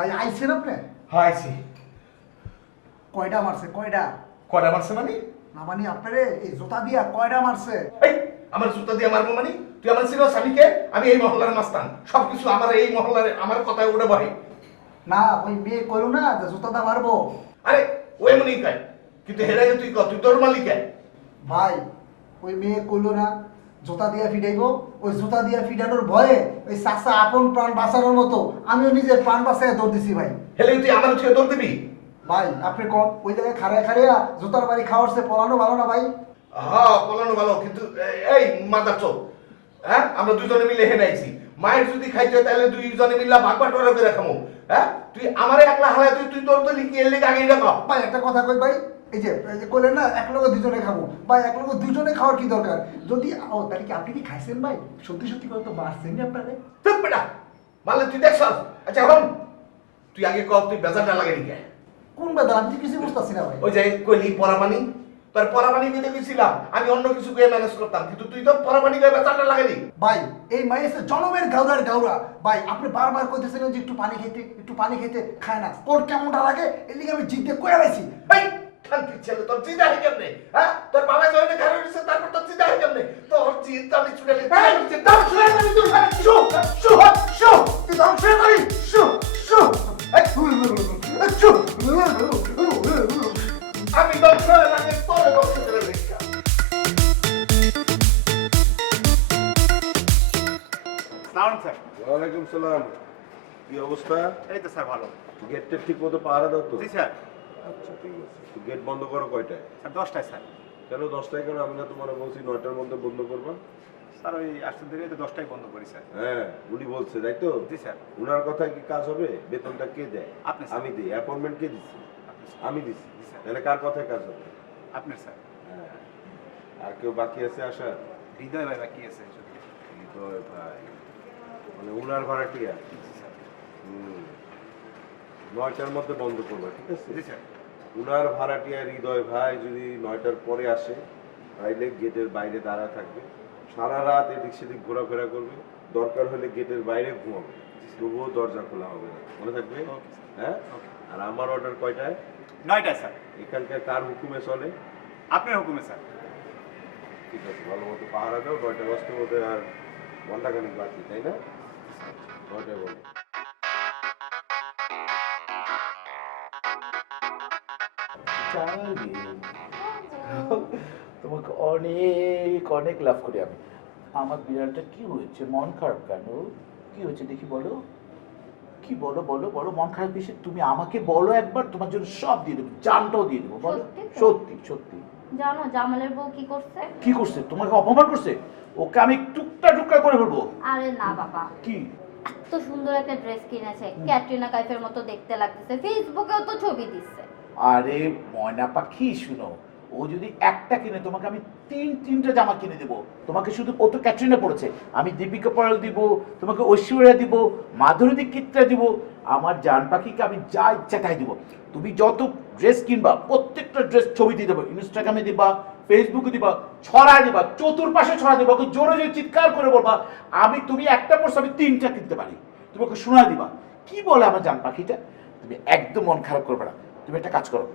ভাই আইছেন আপনি? হ্যাঁ আইছি। কয়টা মারছে কয়টা? কয়টা মারছে মানে? না মানে আপনারে এই জুতা দিয়া কয়টা মারছে? এই আমার জুতা দিয়ে মারবো মানে? তুই আমার চিনস আমি কে? আমি এই মহল্লার মাস্তান, সবকিছু আমার এই মহল্লার আমার কথায় উঠে বহে। না ওই মেয়ে কইলো না যে জুতাটা মারবো। আরে ও এমনই কয়, কিন্তু হেরাই তুই তুই তোর মালিক কে? ভাই ওই মেয়ে কইলো না জুতা দিয়া ফিডাইবো, ওই জুতা দিয়া ফিডানোর ভয়ে ওই চাচা আপন প্রাণ বাঁচানোর মতো আমিও নিজের প্রাণ বাঁচায় দৌড় দিছি ভাই। হেলে তুই আমার ছুঁয়ে দৌড় দিবি? ভাই আপনি কোন ওই জায়গায় খাড়ায় খাড়িয়া জুতার বাড়ি খাওয়ার চেয়ে পলানো ভালো না ভাই? হ্যাঁ পলানো ভালো, কিন্তু এই মাদার চোখ, হ্যাঁ আমরা দুজনে মিলে হেনে আইছি। মায়ের যদি খাইতে হয় তাহলে দুইজনে মিলে ভাগ বাটোয়ারা করে খামো। হ্যাঁ তুই আমারে একলা হালায় তুই তোর তো লিখি এর লিখে আগে রাখো। ভাই একটা কথা কই ভাই, এই যে কইলেন না এক লগে দুজনে খাবো, ভাই এক লগে দুজনে খাওয়ার কি দরকার? যদি ও তাহলে কি আপনি কি খাইছেন ভাই? সত্যি সত্যি করে তো মারছেন নি আপনারে? চুপ বেটা, মারলে তুই দেখছ? আচ্ছা এখন তুই আগে কল, তুই বেজারটা লাগে নি কে? কোন বেদা? আমি কিছু বুঝতেছি না ভাই। ওই যে কইলি পরামানি, তোর পরামানি দিতে গেছিলাম আমি, অন্য কিছু করে ম্যানেজ করতাম, কিন্তু তুই তো পরামানি করে বেজারটা লাগেনি। ভাই এই মাইয়ের জনমের গাউরার গাউরা ভাই, আপনি বারবার কইতেছেন যে একটু পানি খেতে একটু পানি খেতে, খায় না। ওর কেমনটা লাগে এর লিগে আমি জিদ্দে কইয়া লাইছি। এই খানকি ছেলে, তোর চিন্তা হয় কেমনে? হ্যাঁ তোর বাবা জয়নে ঘরে রয়েছে, তারপর তোর চিন্তা হয় কেমনে? তোর চিন্তা আমি ছুটে এই দাও শুয়ে যাবি তুই, শু শু শু তুই দাও শুয়ে যাবি, শু শু এই শু আমি ধ্বংস হয়ে লাগে, তোর ধ্বংস করে দেখা। সালাম স্যার। ওয়ালাইকুম সালাম। কি অবস্থা? এই তো স্যার ভালো। গেটটা ঠিক মতো পাহারা দাও তো? জি স্যার। আচ্ছা ঠিক আছে। গেট বন্ধ করো কয়টায়? স্যার 10টায় স্যার। কেন 10টায়? কেন আমি না তোমার বলছি 9টার মধ্যে বন্ধ করবা? স্যার ওই আসতে দেরি তো 10টায় বন্ধ করি স্যার। হ্যাঁ উনি বলছে তাই তো? জি স্যার। উনার কথায় কি কাজ হবে? বেতনটা কে দেয়? আপনি স্যার। আমি দিই। অ্যাপয়েন্টমেন্ট কে দিচ্ছি? আপনি স্যার। আমি দিচ্ছি। জি স্যার। তাহলে কার কথায় কাজ হবে? আপনার স্যার। হ্যাঁ। আর কেউ বাকি আছে আসার? হৃদয় ভাই বাকি আছে শুধু। হৃদয় ভাই, মানে উনার ভাড়াটিয়া? জি স্যার। 9টার মধ্যে বন্ধ করবা, ঠিক আছে? জি স্যার। উনার ভাড়াটিয়া হৃদয় ভাই যদি 9টার পরে আসে তাইলে গেটের বাইরে দাঁড়া থাকবে, সারা রাত এদিক সেদিক ঘোরাফেরা করবে, দরকার হলে গেটের বাইরে ঘুমাবে, তবুও দরজা খোলা হবে না, মনে থাকবে? হ্যাঁ। আর আমার অর্ডার কয়টায়? 9টায় স্যার। এখানকার কার হুকুমে চলে? আপনার হুকুমে স্যার। ঠিক আছে, ভালো মতো পাহারা দাও। 9টা বাজতে মধ্যে আর ঘন্টাখানিক বাকি, তাই না? 9টায় বলো। তোমাকে অনেক অনেক লাভ করি আমি। আমার বিড়ালটা কি হয়েছে? মন খারাপ কেন? কি হয়েছে দেখি, বলো কি, বলো বলো বলো, মন খারাপ কিসে? তুমি আমাকে বলো একবার, তোমার জন্য সব দিয়ে দেবো, জানটাও দিয়ে দেবো, বলো। সত্যি সত্যি। জানো জামালের বউ কি করছে? কি করছে? তোমাকে অপমান করছে? ওকে আমি টুকটা টুকটা করে ফেলবো। আরে না বাবা, কি এত সুন্দর একটা ড্রেস কিনেছে, ক্যাটরিনা কাইফের মতো দেখতে লাগতেছে, ফেসবুকেও তো ছবি দিচ্ছে। আরে ময়না পাখি, শুনো, ও যদি একটা কিনে তোমাকে আমি তিনটা জামা কিনে দেবো। তোমাকে শুধু, ও তো ক্যাটরিনা পড়েছে, আমি দীপিকা পাড়াল দিব, তোমাকে ঐশ্বর্যা দিব, মাধুরী দীক্ষিতরা দিব, আমার জান পাখিকে আমি যা ইচ্ছা তাই দিব। তুমি যত ড্রেস কিনবা প্রত্যেকটা ড্রেস ছবি দিয়ে দেবো, ইনস্টাগ্রামে দিবা, ফেসবুকে দিবা, ছড়ায় দিবা, চতুর্পাশে ছড়া দিবা, ওকে জোরে জোরে চিৎকার করে বলবা তুমি একটা পড়ছো, আমি 3টা কিনতে পারি, তুমি ওকে শোনা দিবা। কি বলে আমার জান পাখিটা? তুমি একদম মন খারাপ করবে না। তুমি একটা কাজ করো,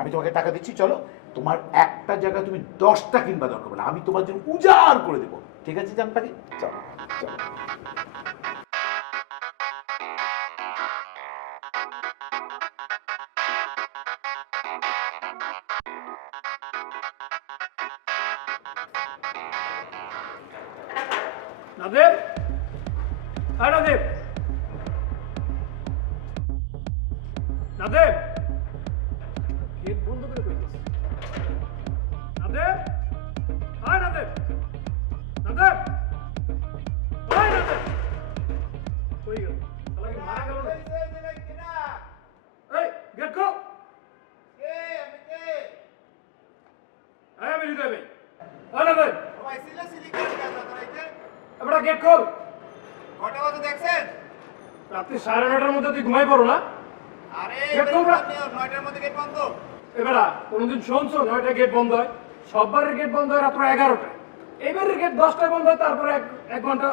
আমি তোমাকে টাকা দিচ্ছি, চলো তোমার একটা জায়গায় তুমি 10টা কিনবা, দরকার হবে না, আমি তোমার জন্য উজাড় করে দেবো, ঠিক আছে জান পাখি? চলো চলো। নাদেব, হ্যাঁ নাদেব, নাদেব, গেট বন্ধ করে কইতেছে। নাদেব, হ্যাঁ নাদেব, নাদেব, হ্যাঁ নাদেব, কই গেল? শালা কি মারা গেল নাকি? এই গেট খোল। আমি হৃদয় ভাই। হ্যাঁ নাদেব, এবার গেট খোল। কটা বাজে দেখছেন? রাত্রি 9:30টার মধ্যে তুই ঘুমাই পড়ো না? আরে গেট খোল না। 9টার মধ্যে গেট বন্ধ। এবার কোনদিন শুনছো 9টায় গেট বন্ধ হয়? সববারের গেট বন্ধ হয় রাত্র 11টায়। এবারের গেট 10টায় বন্ধ হয়, তারপরে এক ঘন্টা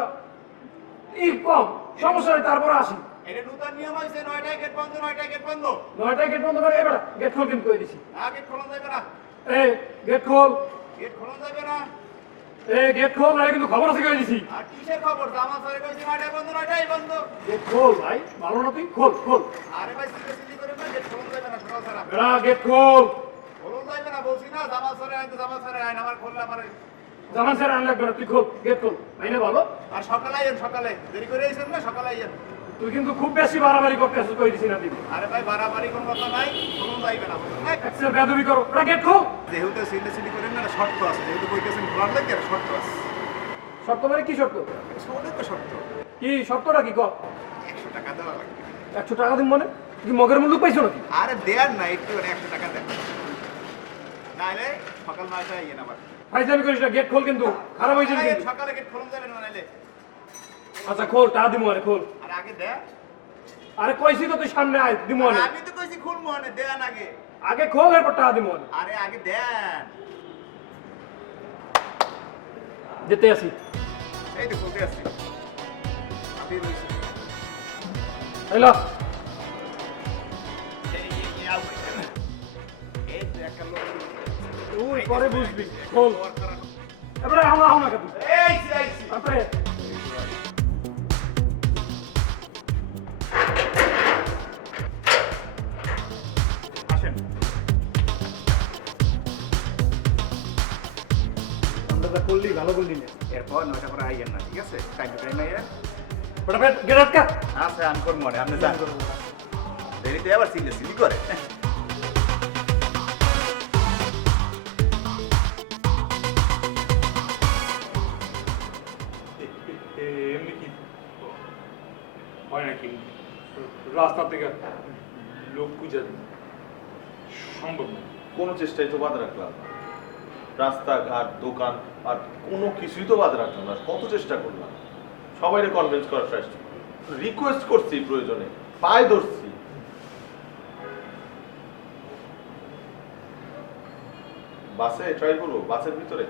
কম সমস্যা হয়, তারপরে আসি। এটা নতুন নিয়ম হয়েছে 9টায় গেট বন্ধ 9টায় গেট বন্ধ 9টায় গেট বন্ধ করে এবার গেট খোল কিন্তু কই দিছি গেট খোলা যাবে না এই গেট খোল গেট খোলা যাবে না এই গেট খোল না কিন্তু খবর আছে কই দিছি আর কিসের খবর জামা স্যার কইছে 9টায় বন্ধ 9টায় বন্ধ গেট খোল ভাই ভালো না তুই খোল খোল আরে ভাই সিটি করে না গেট খোলা যাবে না খোলা ছাড়া এরা গেট খোল খোলা যাবে না বলছি না জামা স্যার আইন আমার খুললে আমার জামান স্যার আনলে লাগবে না তুই খোল গেট খোল মাইনে বলো আর সকালে আইন সকালে দেরি করে আইছেন না সকালে আইন তুই কিন্তু খুব বেশি বাড়াবাড়ি করতেছিস কই দিছি না দিবি আরে ভাই বাড়াবাড়ি কোনো কথা নাই খোলা যাবে না বুঝলেন না? এক্সেল বেদবি করো এরা গেট খোল যেহেতু সিটি করেন না শর্ত আছে যেহেতু কইতেছেন খোলার লাগে আর শর্ত আছে শর্ত মানে কি শর্ত সৌদে তো শর্ত কি শর্তটা কি কর 100 টাকা দেওয়া লাগবে 100 টাকা দিন মানে কি মগের মূল্য পাইছো নাকি আরে দেয়ার না একটু 100 টাকা দেন নাইলে সকাল 9টায় আইয়েন আবার ফাইজলামি করিস না গেট খোল কিন্তু খারাপ হয়েছে কিন্তু সকালে গেট খোলা যাবে না নাইলে আচ্ছা খোল টাকা দিমু আরে খোল আর আগে দে আরে কইছি তো তুই সামনে আয় দিমু আরে আমি তো কইছি খুলবো না দেন আগে আগে খোল এরপর টাকা দিমু আরে আরে আগে দেন যেতে আসি এই তো খুলতে আসছি আপনি রইছেন হ্যালো এই তো একটা লোক তুই পরে বুঝবি খোল এবারে আমরা না তুই এই আইছি তারপরে আসেন আমরা করলি ভালো করলি না এরপর 9টা করে আইয়েন না ঠিক আছে টাইম টু টাইম আইয়েন ফটাফট গেট আটকা আচ্ছা আমি করবো মনে আপনি যান দেরিতে আবার সিলি করে এমনি কি হয় নাকি রাস্তা থেকে লোক খুঁজে সম্ভব না কোনো চেষ্টাই তো বাদ রাখলাম না রাস্তাঘাট দোকান আর কোনো কিছুই তো বাদ রাখলাম না কত চেষ্টা করলাম সবাইকে কনভিন্স করার চেষ্টা রিকোয়েস্ট করছি প্রয়োজনে পায়ে ধরছি বাসে ট্রাই করবো বাসের ভিতরে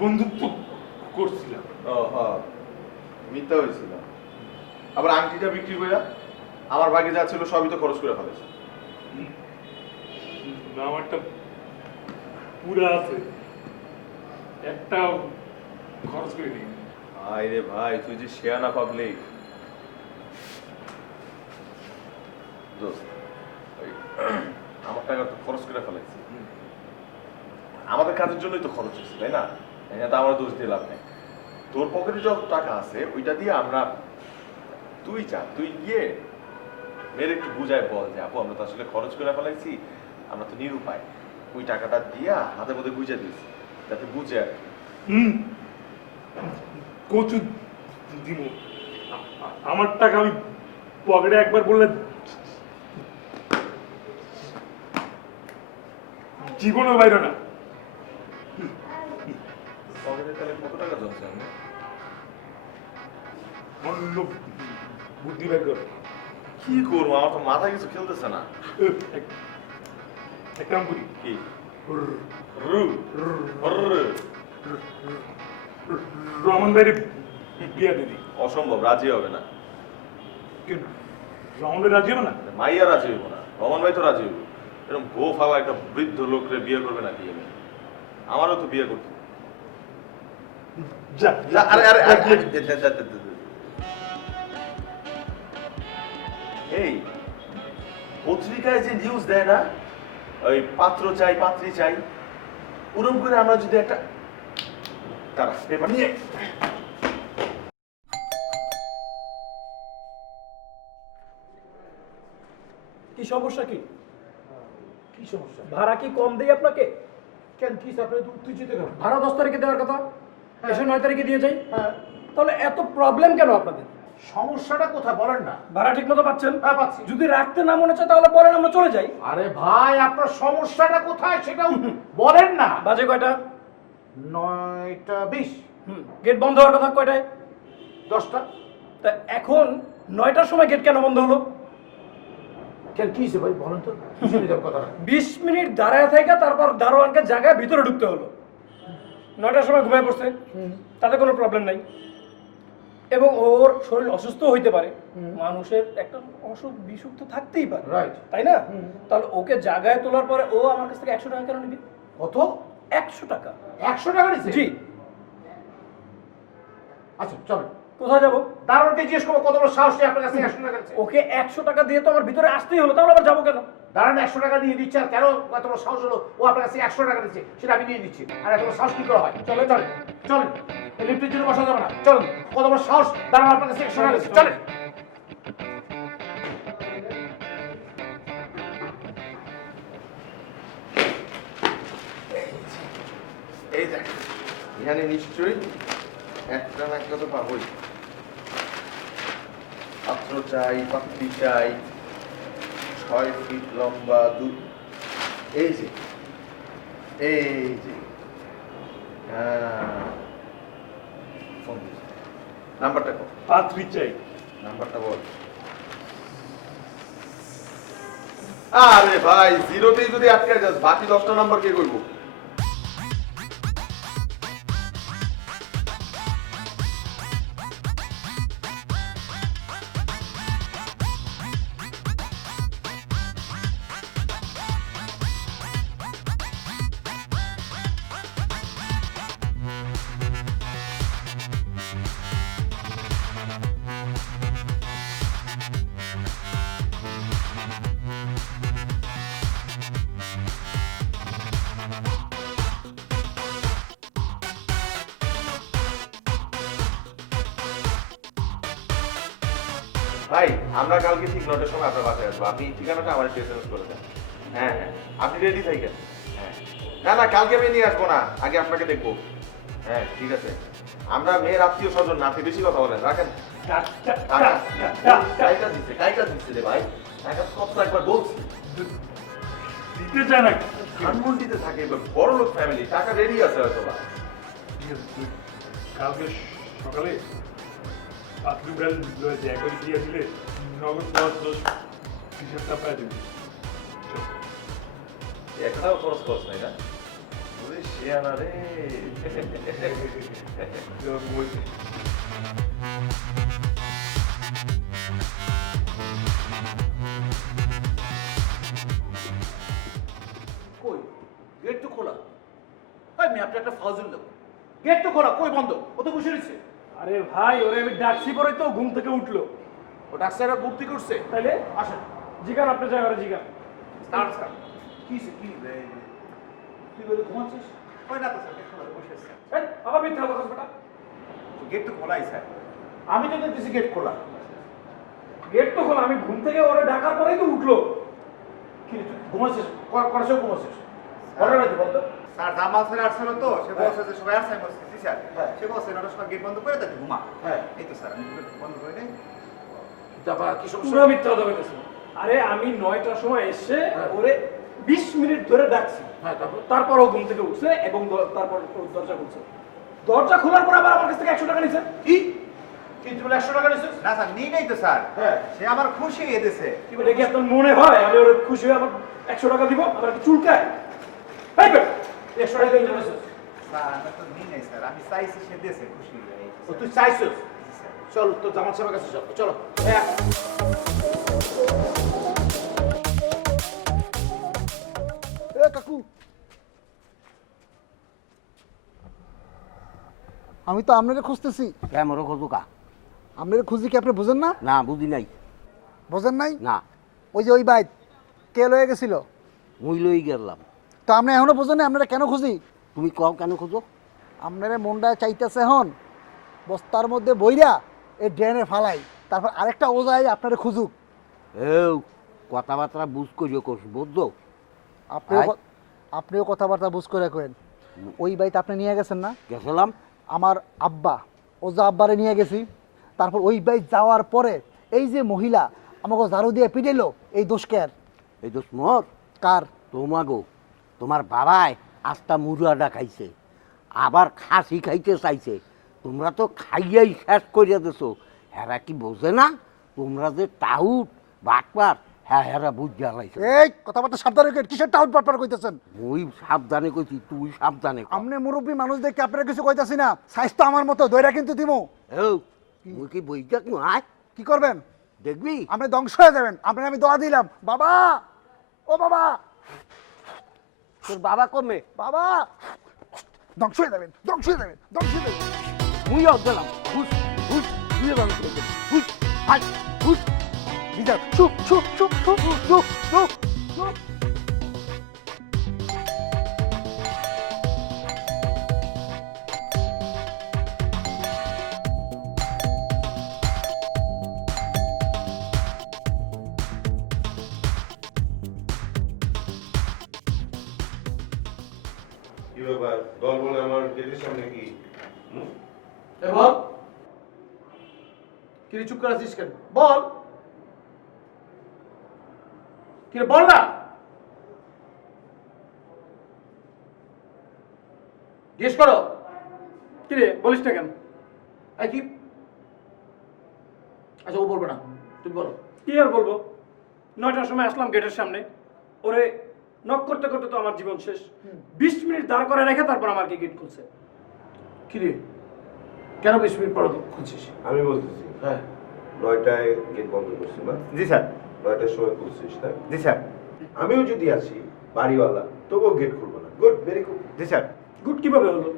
বন্ধুত্ব করছিলাম ও হ্যাঁ মিথ্যা হয়েছিল আবার আংটিটা বিক্রি করে আমার ভাগে যা ছিল সবই তো খরচ করে ফেলেছে আমারটা পুরা আছে একটা খরচ করে দিই আয় রে ভাই তুই যে শেয়ানা পাবলিক দোস্ত ওই আমার টাকা তো খরচ করে ফেলেছি আমাদের কাজের জন্যই তো খরচ হচ্ছে তাই না এখানে তো আমার দোষ দিয়ে লাভ নেই তোর পকেটে যত টাকা আছে ওইটা দিয়ে আমরা তুই গিয়ে মেয়ের একটু বুঝায় বল যে আপু আমরা তো আসলে খরচ করে ফেলাইছি আমরা তো নিরুপায় ওই টাকাটা দিয়া হাতে মধ্যে বুঝে দিয়েছি যাতে বুঝে আর কচু দিব আমার টাকা আমি পকেটে একবার বললে জীবনের বাইরে না পকেটে তাহলে কত টাকা চলছে আমি অন্য বুদ্ধি বের কর কি করবো আমার তো মাথায় কিছু খেলতেছে না এক কাম করি কি রু রু রমন ভাইয়ের বিয়া দিদি অসম্ভব রাজি হবে না রমন ভাই রাজি হবে না মাইয়া রাজি হইব না রমন ভাই তো রাজি হইব এরকম গো ফালা একটা বৃদ্ধ লোকরে বিয়ে করবে নাকি আমি আমারও তো বিয়ে করতে যা আরে আরে এই পত্রিকায় যে নিউজ দেয় না ওই পাত্র চাই পাত্রী চাই ওরকম করে আমরা যদি একটা তারা পেপার নিয়ে কি সমস্যা কি কি সমস্যা ভাড়া কি কম দেই আপনাকে কেন কি আপনি উত্তেজিত কেন ভাড়া 10 তারিখে দেওয়ার কথা এসে 9 তারিখে দিয়ে যাই হ্যাঁ তাহলে এত প্রবলেম কেন আপনাদের সমস্যাটা কোথায় বলেন না ভাড়া ঠিক মতো পাচ্ছেন হ্যাঁ পাচ্ছি যদি রাখতে না মনে চায় তাহলে বলেন আমরা চলে যাই আরে ভাই আপনার সমস্যাটা কোথায় সেটা বলেন না বাজে কয়টা 9:20 গেট বন্ধ হওয়ার কথা কয়টায় 10টা তা এখন 9টার সময় গেট কেন বন্ধ হলো কেন কি হয়েছে ভাই বলেন তো শুনি যাও কথাটা 20 মিনিট দাঁড়ায় থেকে তারপর দারোয়ানকে জায়গায় ভিতরে ঢুকতে হলো 9টার সময় ঘুমায় পড়ছে তাতে কোনো প্রবলেম নাই এবং ওর শরীর অসুস্থ হইতে পারে, মানুষের একটা অসুখ বিসুখ তো থাকতেই পারে, রাইট। তাই না? তাহলে ওকে জায়গায় তোলার পরে ও আমার কাছ থেকে 100 টাকা কেন নিবি? কত? 100 টাকা। 100 টাকা নিছে? জি। আচ্ছা চলো, কোথায় যাবো? দারোয়ানকে জিজ্ঞেস করবো কত বড় সাহস নিয়ে আপনার কাছে 100 টাকা নিছে। ওকে 100 টাকা দিয়ে তো আমার ভিতরে আসতেই হলো, তাহলে আবার যাবো কেন? দারোয়ান 100 টাকা দিয়ে দিচ্ছে, আর কেন এত বড় সাহস হলো ও আপনার কাছে 100 টাকা দিচ্ছে সেটা আমি দিয়ে দিচ্ছি, আর এত বড় সাহস কি করে হয়? চলেন চলেন চলেন, এই লিফটের জন্য বসা যাবে না, চলেন। কত বড় সাহস, দারোয়ান আপনার কাছে 100 টাকা দিচ্ছে, চলেন। এই দেখ, এখানে নিশ্চয়ই একটা না একটা তো পাবোই। পাত্র চাই, পাত্রী চাই, 6 ফিট লম্বা, এই যে ফোন দিস। নাম্বারটা কত? পাত্রী চাই। নাম্বারটা বল। আরে ভাই, জিরোতেই যদি আটকে যাস, বাকি 10টা নাম্বার কে করবো? ভাই, আমরা কালকে ঠিক 9টার সময় আপনার বাসায় আসবো। আপনি ঠিকানাটা আমার এসএমএস করে দেন। হ্যাঁ হ্যাঁ, আপনি রেডি থাকেন। হ্যাঁ, না না, কালকে আমি নিয়ে আসবো না, আগে আপনাকে দেখবো। হ্যাঁ ঠিক আছে, আমরা মেয়ের আত্মীয় স্বজন না, আপনি বেশি কথা বলেন, রাখেন। কাইটা দিচ্ছে রে ভাই, টাকা কত একবার বলছি। দিতে চায় না। ধানমন্ডিতে থাকে, এবার বড় লোক ফ্যামিলি, টাকা রেডি আছে হয়তো বা। ঠিক আছে, তুই কালকে সকালে পাত্রী বেল এক করে দিয়ে দিলে নগদ 10 হিসাবটা পাই দেবি। একটাও খরচ খরচ নাই না? ওরে শেয়ানা রে। কই গেট তো খোলা? আমি আপনি একটা ফাউজুল লোক, গেট তো খোলা, কই বন্ধ? ও তো বসে রয়েছে। আরে ভাই, ওরে আমি ডাকছি পরে তো ঘুম থেকে উঠলো। ও ডাক্তাররা বুদ্ধি করছে। তাইলে আসেন। জিগান, আপনি যাই ওরা জিগান। কি তুই বলে ঘুমাচ্ছিস? ওই না তো স্যার, গেট খোলা, বসে আছে। এই, আবার মিথ্যা কথা বেটা। গেট তো খোলাই স্যার। আমি তো দেখতেছি গেট খোলা। গেট তো খোলা, আমি ঘুম থেকে ওরে ডাকার পরেই তো উঠলো। কি রে, তুই ঘুমাচ্ছিস? করার সময় ঘুমাচ্ছিস? বলো নাকি বলতো? স্যার জামাল স্যার আসছিল তো, সে বলছে যে সবাই আসছে, আমি বলছি জি স্যার। হ্যাঁ। সে বলছে 9টার সময় গেট বন্ধ করে তাকে ঘুমা। হ্যাঁ। এই তো স্যার, আমি গেট বন্ধ করে নেই। তারপর কি সমস্যা? পুরো মিথ্যা কথা বলতেছে। আরে আমি 9টার সময় এসে হ্যাঁ। ওরে 20 মিনিট ধরে ডাকছি। হ্যাঁ, তারপর ও ঘুম থেকে উঠছে এবং তারপর ও দরজা খুলছে। দরজা খোলার পর আবার আমার কাছ থেকে 100 টাকা নিছে। কি তুই বলে 100 টাকা নিছিস? না স্যার, নিই নাই তো স্যার। হ্যাঁ। সে আমার খুশি এদেশে। কি বলে কি আপনার মনে হয় আমি ওরে খুশি হয়ে আমার 100 টাকা দিব? আমার একটা চুলকায়? এই বেটা, 100 টাকা দিয়ে নিছিস? স্যার আমি তো নিই নাই স্যার, আমি চাইছি সে দেশে খুশি হয়ে। ও তুই চাইছিস? জি স্যার। চল তো জামাল সাহেবের কাছে চল, চলো। হ্যাঁ। এ কাকু, আমি তো আপনারে খুঁজতেছি। ক্যামেরা খোঁজোকা? আপনারে খুঁজি কি আপনি বুঝেন না? না বুঝি নাই। বুঝেন নাই? না, ওই যে ওই বাইক কে লয়ে গেছিল? মুই লই গেলাম। তো আপনি এখনো বুঝেন না আপনারা কেন খুঁজি? তুমি কও কেন খোঁজো? আপনারা মনটা চাইতেছে এখন বস্তার মধ্যে বইরা এই ড্রেনে ফালাই, তারপর আরেকটা ওজাই আপনারা খুঁজুক। এও কথাবার্তা বুঝ করিও করছ, বুঝছো? আপনিও কথাবার্তা বুঝ করে কেন। ওই বাইক আপনি নিয়ে গেছেন না? গেছিলাম। আমার আব্বা, ওজা আব্বারে নিয়ে গেছি। তারপর ওই বাইক যাওয়ার পরে এই যে মহিলা আমাকে ঝাড়ু দিয়ে পিটাইলো, এই দোষকের এই দোষ মোর? কার? তোমাগো। তোমার বাবাই আস্তা মুরুয়াটা খাইছে, আবার খাসি খাইতে চাইছে। তোমরা তো খাইয়াই শেষ করিয়া দেছো। হেরা কি বোঝে না তোমরা যে টাউট বাটপার? হ্যাঁ, হেরা বুঝিয়া লাইছে। এই কথাবার্তা সাবধানে কেন, কিসের টাউট বাটপার কইতেছেন? মুই সাবধানে কইছি, তুই সাবধানে কর। আপনি মুরব্বী মানুষ দেখে আপনারা কিছু কইতাছি না, স্বাস্থ্য আমার মতো দইরা কিন্তু দিমু। এও মুই কি বই থাকবো আয় কি করবেন? দেখবি আপনি ধ্বংস হয়ে যাবেন। আপনার আমি দোয়া দিলাম। বাবা, ও বাবা, তোর বাবা কমে বাবা, ধ্বংস হয়ে যাবেন, ধ্বংস হয়ে যাবেন, ধ্বংস হয়ে যাবেন। মুই গেলাম হুস হুস তুই বাবা হুস আয় হুস বিজার, চুপ চুপ চুপ চুপ চুপ চুপ চুপ। কি ব্যাপার দল বলে আমার গেটের সামনে কি বল কি রে, চুপ করে আছিস কেন? বল কি রে, বল না। জিজ্ঞেস করো। কি রে, বলিস না কেন? এই কি? আচ্ছা, ও বলবে না, তুমি বলো। কি আর বলবো, 9টার সময় আসলাম গেটের সামনে, ওরে নক করতে করতে তো আমার জীবন শেষ। 20 মিনিট দাঁড় করে রেখে তারপর আমাকে গেট খুলছে। কি রে, কেন 20 মিনিট পর খুঁজছিস? আমি বলতেছি হ্যাঁ 9টায় গেট বন্ধ করছি না? জি স্যার। 9টার সময় খুলছিস না? জি স্যার। আমিও যদি আসি বাড়িওয়ালা তবুও গেট খুলবো না। Good, very good. জি স্যার। গুড কিভাবে হলো?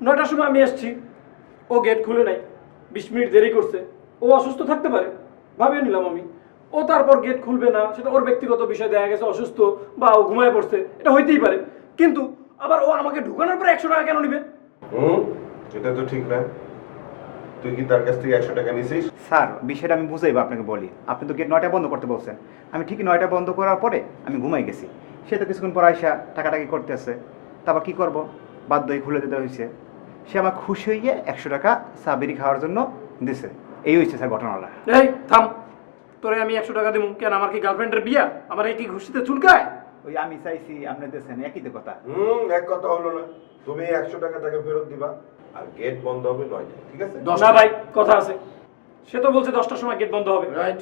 9টার সময় আমি এসেছি, ও গেট খুলে নাই, 20 মিনিট দেরি করছে। ও অসুস্থ থাকতে পারে, ভাবিয়ে নিলাম আমি। ও তারপর গেট খুলবে না, সেটা ওর ব্যক্তিগত বিষয়, দেখা গেছে অসুস্থ বা ও ঘুমায় পড়ছে, এটা হইতেই পারে। কিন্তু আবার ও আমাকে ঢুকানোর পরে 100 টাকা কেন নিবে? এটা তো ঠিক না। তুই কি তার কাছ থেকে 100 টাকা নিছিস? স্যার, বিষয়টা আমি বুঝাইবো আপনাকে বলি। আপনি তো গেট 9টায় বন্ধ করতে বলছেন, আমি ঠিকই 9টায় বন্ধ করার পরে আমি ঘুমাই গেছি। সে তো কিছুক্ষণ পর আইসা টাকাটাকি করতেছে, তারপর কি করব, বাধ্য হয়ে খুলে দিতে হয়েছে। সে আমার খুশি হয়ে 100 টাকা চা বিড়ি খাওয়ার জন্য দিছে। এই হয়েছে স্যার ঘটনাটা। এই থাম, তোরে আমি 100 টাকা দেবো কেন? আমার কি গার্লফ্রেন্ডের বিয়া? আমার এই কি ঘুষিতে চুলকায়? ওই আমি চাইছি, আপনি দিয়েছেন, একই তো কথা। এক কথা হলো না। তুমি 100 টাকা তাকে ফেরত দিবা আর গেট বন্ধ হবে 9টায়, ঠিক আছে? না ভাই, কথা আছে। সে তো বলছে 10টার সময় গেট বন্ধ হবে। রাইট,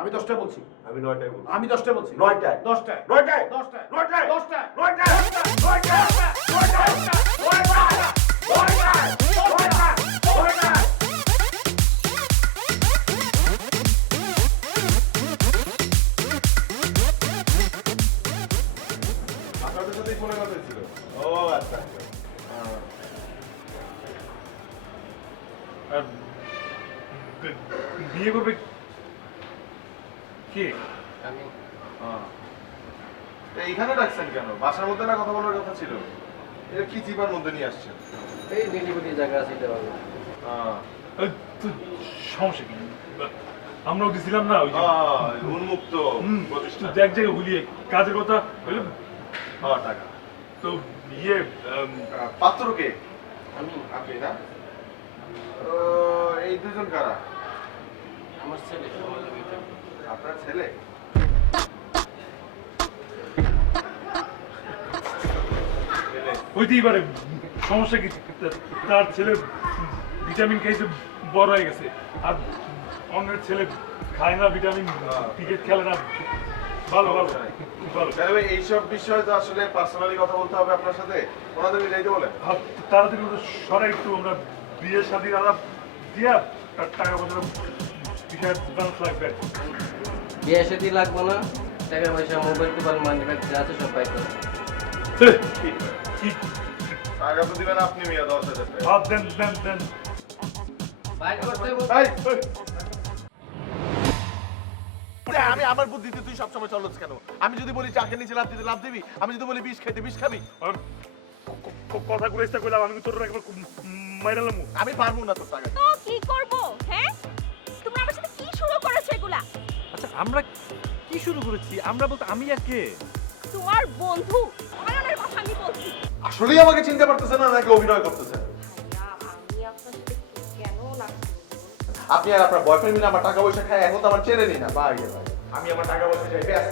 আমি 10টায় বলছি। আমি 9টায় বলছি। আমি 10টায় বলছি। 9টায় 10টায় 9টায় 10টায় 9টায় 10টায় 9টায় 9টায় 9টায় 9টায় 9টায়। আপনাদের সাথেই ফোনে কথা ছিল? ও আচ্ছা। আর বিয়ে করবে কে? এইখানে ডাকছেন কেন? বাসার মধ্যে না কথা বলার কথা ছিল? এটা কি চিপার মধ্যে নিয়ে আসছেন? এই নিরিবিলি জায়গা আছে এটা ভালো। তো সমস্যা কি? আমরাও দিছিলাম না ওই যে উন্মুক্ত প্রতিষ্ঠান। এক জায়গায় হুলিয়ে কাজের কথা হইলো। টাকা তো ইয়ে পাত্রকে আপনি না? এই দুজন কারা? আমার ছেলে আপনার ছেলে? হইতেই পারে, সমস্যা কি? তার ছেলে ভিটামিন খাইছে, বড় হয়ে গেছে, আর অন্যের ছেলে খায় না ভিটামিন, ক্রিকেট খেলে না। ভালো ভালো ভালো। তাহলে এইসব বিষয়ে তো আসলে পার্সোনালি কথা বলতে হবে আপনার সাথে। ওনাদেরকে যাইতে বলেন। তাড়াতাড়ি ওদের সরাই একটু, আমরা বিয়ের শাদীর আলাপ দিয়া টাকা পয়সা বিষয় ব্যালেন্স লাগবে। বিয়ে সাথে লাগবো না, টাকা পয়সা, মোবাইল টোবাইল, মানি ব্যাগ যা আছে সব বাইক করে। কি টাকা তো দিবেন আপনি মিয়া 10,000 টাকা। ভাব দেন দেন দেন। বাইক করতে আমি আমার বুদ্ধিতে তুই সবসময় চলছ কেন? আমি যদি বলি চাকে নিচে লাভ দিতে লাভ দিবি, আমি যদি বলি বিষ খেতে বিষ খাবি। কথাগুলো চেষ্টা করলাম, আমি তোর একবার মাইরালাম। আমি পারবো না তোর টাকা। তো কি করব? হ্যাঁ, তোমরা আমার সাথে কি শুরু করেছো এগুলা? আচ্ছা, আমরা কি শুরু করেছি? আমরা বলতে আমি আর কে? তোমার বন্ধু অয়নের কথা আমি বলছি। আসলেই আমাকে চিনতে পারতেছেন না নাকি অভিনয় করতেছেন? ভাইয়া, আমি আপনার সাথে কেন লাগছে? আপনি আর আপনার বয়ফ্রেন্ড মিলে আমার টাকা পয়সা খায়, এখন তো আমার চেনে নি না। ভাই ভাই, আমি আমার টাকা পয়সা চাই ব্যাস।